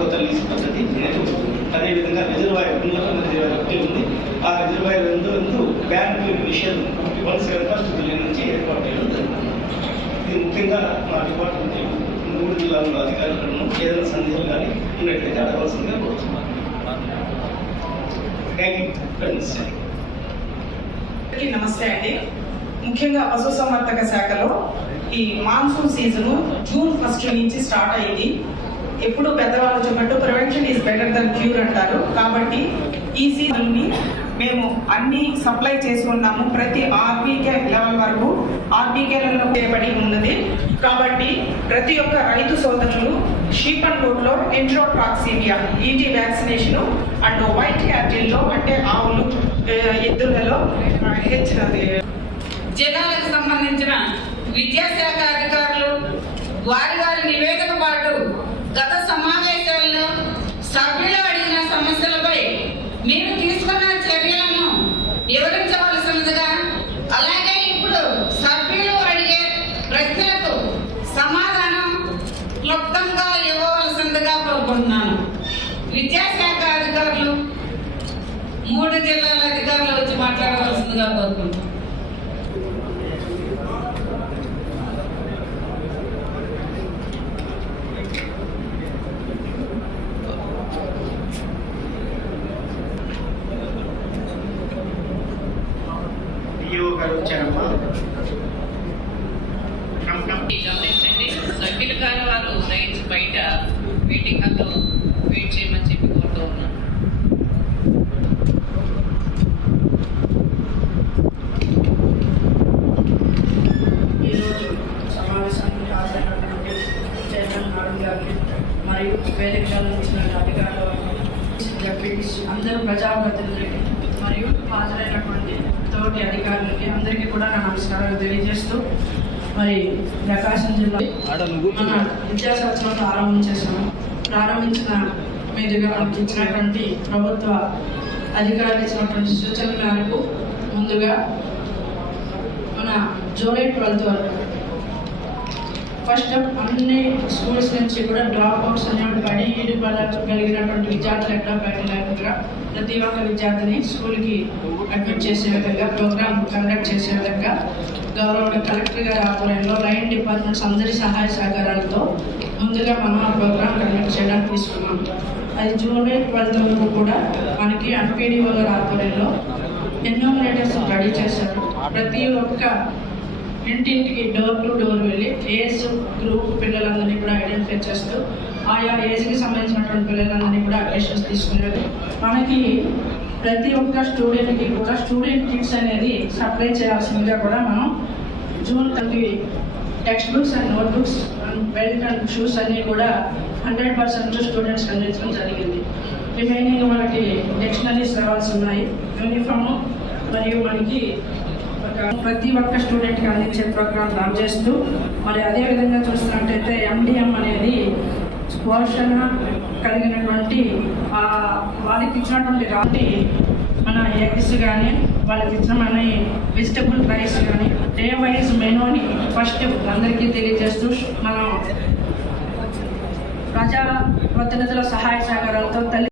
కొత్త లీజ్ పద్ధతి నేర్చుకుంటుంది అదేవిధంగా రిజర్వాయర్ ఉన్నతమైన రిజర్వాయర్ ఒకటి ఉంది. ఆ రిజర్వాయర్ ఎందు ఎందు బ్యాన్ నిషేధం వన్ సెవెన్ ఫస్ట్ బిలియన్ నుంచి ఏర్పాటు చేయడం జరిగింది. ఇది ముఖ్యంగా మా డిపార్ట్మెంట్ మూడు జిల్లాల్లో అధికారులను ఏదైనా సందేహం కానీ ఉన్నట్లయితే అడగవలసిందిగా కోరుతున్నాను. నమస్తే అండి. ముఖ్యంగా పశుసంవర్ధక శాఖలో ఈ మాన్సూన్ సీజన్ జూన్ ఫస్ట్ నుంచి స్టార్ట్ అయింది. ఎప్పుడు పెద్దవాళ్ళు చెప్పట్టు prevention is better than cure అంటారు. కాబట్టి ఈ సీజన్ మేము అన్ని సప్లై చేసుకున్నాము. ప్రతి ఆర్బీకే లెవెల్ వరకు ఆర్బీకేలలో చేయబడి ఉన్నది. కాబట్టి ప్రతి ఒక్క రైతు సోదరులు షీప్ అండ్ గోడ్ ఎంట్రోట్రాక్సీమియా ఈజీ వ్యాక్సినేషన్ అండ్ వైట్ క్యాటిల్లో అంటే ఆవులు ఎద్దులలో హెచ్చినది జిల్లాలకు సంబంధించిన విద్యాశాఖ అధికారులు వారి మీరు తీసుకున్న చర్యలను వివరించవలసినదిగా అలాగే ఇప్పుడు సభ్యులు అడిగే ప్రశ్నలకు సమాధానం క్లుప్తంగా ఇవ్వవలసిందిగా కోరుకుంటున్నాను. విద్యాశాఖ అధికారులు మూడు జిల్లాల అధికారులు వచ్చి మాట్లాడవలసిందిగా కోరుకుంటున్నాను డిఓ గారు వచ్చారమ్మా గమనించండి సభ్యులు కాని వారు దయచేసి బయట మీటింగ్ హాల్లో వెయిట్ చేయమని చెప్పి కోరుతూ ఉన్నాను ఈరోజు సమావేశానికి హాజరైనటువంటి చైర్మన్ మేడం గారికి మరియు ఇచ్చిన అధికారులు అందరూ ప్రజాప్రతినిధులకి మరియు హాజరైనటువంటి తోటి అధికారులకి అందరికీ కూడా నా నమస్కారాలు తెలియజేస్తూ మరి ప్రకాశం జిల్లా మన విద్యా సంవత్సరం ప్రారంభం చేశాము. ప్రారంభించిన మీదుగా మనకి ఇచ్చినటువంటి ప్రభుత్వ అధికారులు ఇచ్చినటువంటి సూచనల మేరకు ముందుగా మన జూలై ట్వెల్త్ వరకు ఫస్ట్ అన్ని స్కూల్స్ నుంచి కూడా డ్రాప్ అవుట్స్ అనేవి పడి ఈడు కలిగినటువంటి విద్యార్థులు ఎక్కడ బయట లేకుండా ప్రతి ఒక్క విద్యార్థిని స్కూల్కి అడ్మిట్ చేసే విధంగా ప్రోగ్రామ్ కండక్ట్ చేసే విధంగా గౌరవ కలెక్టర్ గారి ఆధ్వర్యంలో లైన్ డిపార్ట్మెంట్స్ అందరి సహాయ సహకారాలతో ముందుగా మనం ఆ ప్రోగ్రామ్ కండక్ట్ చేయడానికి తీసుకున్నాం. అది జూలై ట్వెల్త్ వరకు కూడా మనకి ఎంపీడీఓ గారి ఆధ్వర్యంలో ఎన్నో రెడీ చేశారు. ప్రతి ఒక్క ఇంటింటికి డోర్ టు డోర్ వెళ్ళి ఏజ్ గ్రూప్ పిల్లలందరినీ కూడా ఐడెంటిఫై చేస్తూ ఆయా ఏజ్కి సంబంధించినటువంటి పిల్లలందరినీ కూడా అడ్మిషన్స్ తీసుకునేది మనకి ప్రతి ఒక్క స్టూడెంట్కి కూడా స్టూడెంట్ కిట్స్ అనేది సప్లై చేయాల్సిందిగా కూడా మనం June thirty textbooks and notebooks and belt and shoes అన్నీ కూడా హండ్రెడ్ పర్సెంట్ స్టూడెంట్స్కి అందించడం జరిగింది. రిమైనింగ్ మనకి డిక్షనరీస్ రావాల్సి ఉన్నాయి. యూనిఫామ్ మరియు మనకి ప్రతి ఒక్క స్టూడెంట్కి అందించే ప్రోగ్రామ్ లాంచ్ చేస్తూ మరి అదే విధంగా చూసినట్టయితే ఎండిఎం అనేది పోషణ కలిగినటువంటి ఆ వారికి ఇచ్చినటువంటి రాటి మన ఎగ్స్ కానీ వాళ్ళకి ఇచ్చిన వెజిటబుల్ రైస్ కానీ డే వైజ్ మెనూని ఫస్ట్ అందరికీ తెలియజేస్తూ మనం ప్రజా ప్రతినిధుల సహాయ సహకారాలతో తల్లి